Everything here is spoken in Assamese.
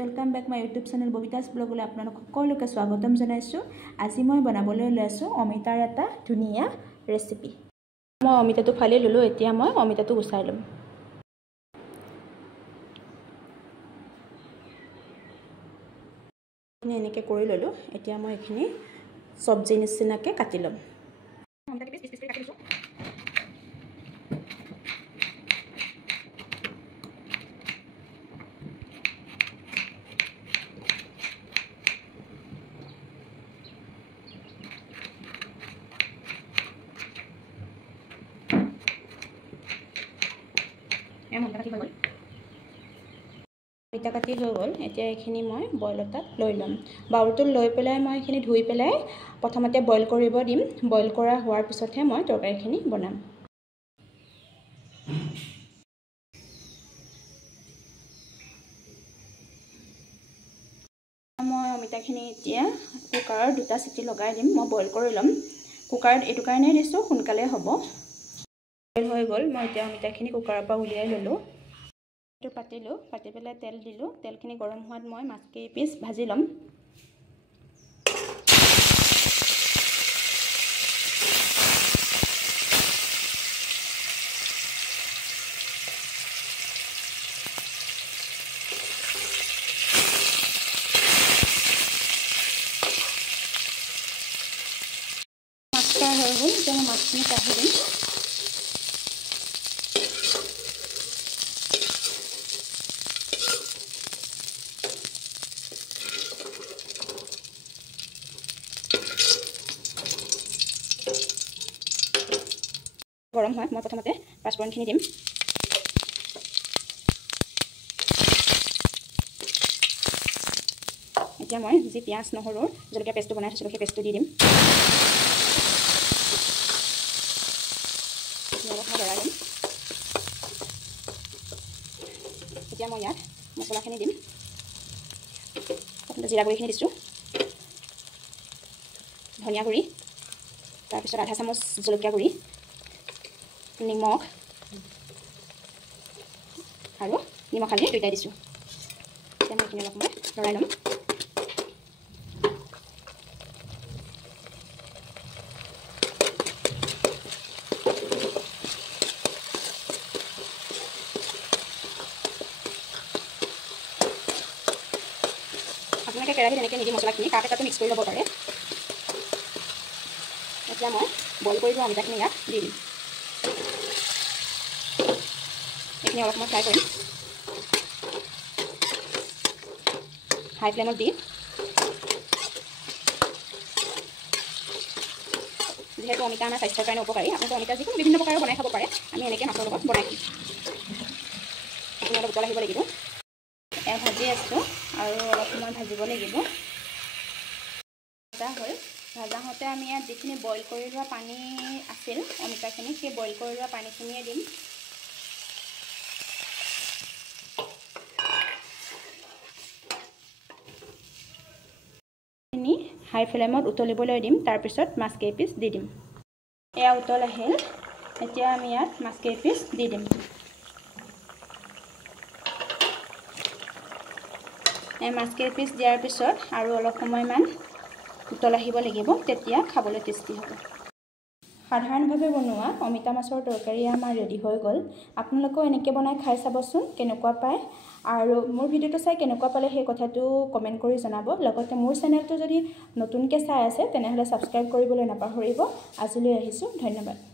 Welcome back my YouTube channel Babita's ব্লগলৈ আপোনালোক সকলোকে স্বাগতম জনাইছোঁ। আজি মই বনাবলৈ লৈছোঁ অমিতাৰ এটা ধুনীয়া ৰেচিপি। মই অমিতাটো ফালি ল'লোঁ, এতিয়া মই অমিতাটো গুচাই ল'ম। এনেকৈ কৰি ল'লোঁ, এতিয়া মই এইখিনি চব্জি নিচিনাকৈ কাটি ল'ম। অমিতাটো পিচ পিচ কাটি লৈছোঁ। অমিতা কাটি হৈ গ'ল, এতিয়া এইখিনি মই বইল এটাত লৈ ল'ম। বাউলটোত লৈ পেলাই মই এইখিনি ধুই পেলাই প্ৰথমতে বইল কৰিব দিম। বইল কৰা হোৱাৰ পিছতহে মই তৰকাৰীখিনি বনাম। মই অমিতাখিনি এতিয়া কুকাৰত 2টা চিটি লগাই দিম। মই বইল কৰি ল'ম। কুকাৰত এইটো কাৰণেই দিছোঁ, সোনকালে হ'ব। বইল হৈ গ'ল, মই এতিয়া অমিতাখিনি কুকাৰৰ পৰা উলিয়াই ল'লোঁ। এইটো পাতিলোঁ, পাতি পেলাই তেল দিলোঁ। তেলখিনি গৰম হোৱাত মই মাছকেইপিচ ভাজি ল'ম। মাছ ফ্ৰাই হৈ গ'ল, এতিয়া মই মাছখিনি কাঢ়ি দিম। গৰম হয়, মই প্ৰথমতে পাঁচফোৰণখিনি দিম। এতিয়া মই যি পিঁয়াজ নহৰুৰ জলকীয়া পেষ্টটো বনাই থৈছিলোঁ সেই পেষ্টটো দি দিম। অলপ মই লৰাই দিম। এতিয়া মই ইয়াত মছলাখিনি দিম। প্ৰথমতে জিৰা গুড়িখিনি দিছোঁ, ধনিয়া গুড়ি, তাৰপিছত আধা চামুচ জলকীয়া গুড়ি, নিমখ আৰু নিমখ হালধি দুয়োটাই দিছোঁ। এতিয়া মই এইখিনি অলপ মই লৰাই ল'ম। আপোনালোকে কেৰাহীত এনেকৈ নিদি মছলাখিনি কাপ এটাতো মিক্স কৰি ল'ব পাৰে। এতিয়া মই বইল কৰি লোৱা অমিতাখিনি ইয়াত দি দিম। এইখিনি অলপ মই ফ্ৰাই কৰিম। হাই ফ্লেমত দি, যিহেতু অমিতা আমাৰ স্বাস্থ্যৰ কাৰণে উপকাৰী, আপোনালোকে অমিতা যিকোনো বিভিন্ন প্ৰকাৰৰ বনাই খাব পাৰে। আমি এনেকৈ মাছৰ লগত বনাই খাম। এইখিনি অলপ উতল আহিব লাগিব। ভাজি আছোঁ আৰু অলপ সময় ভাজিব লাগিব। ভাজা হ'ল, ভাজা হওঁতে আমি ইয়াত যিখিনি বইল কৰি লোৱা পানী আছিল অমিতাখিনি, সেই বইল কৰি লোৱা পানীখিনিয়ে দিম। হাই ফ্লেমত উতলিবলৈ দিম, তাৰপিছত মাছকেইপিচ দি দিম। এয়া উতল আহিল, এতিয়া আমি ইয়াত মাছকেইপিচ দি দিম। এই মাছকেইপিচ দিয়াৰ পিছত আৰু অলপ সময়মান উতল আহিব লাগিব, তেতিয়া খাবলৈ টেষ্টি হ'ব। সাধাৰণভাৱে বনোৱা অমিতা মাছৰ তৰকাৰী আমাৰ ৰেডি হৈ গ'ল। আপোনালোকেও এনেকৈ বনাই খাই চাবচোন কেনেকুৱা পায়, আৰু মোৰ ভিডিঅ'টো চাই কেনেকুৱা পালে সেই কথাটো কমেণ্ট কৰি জনাব। লগতে মোৰ চেনেলটো যদি নতুনকৈ চাই আছে তেনেহ'লে ছাবস্ক্ৰাইব কৰিবলৈ নাপাহৰিব। আজিলৈ আহিছোঁ, ধন্যবাদ।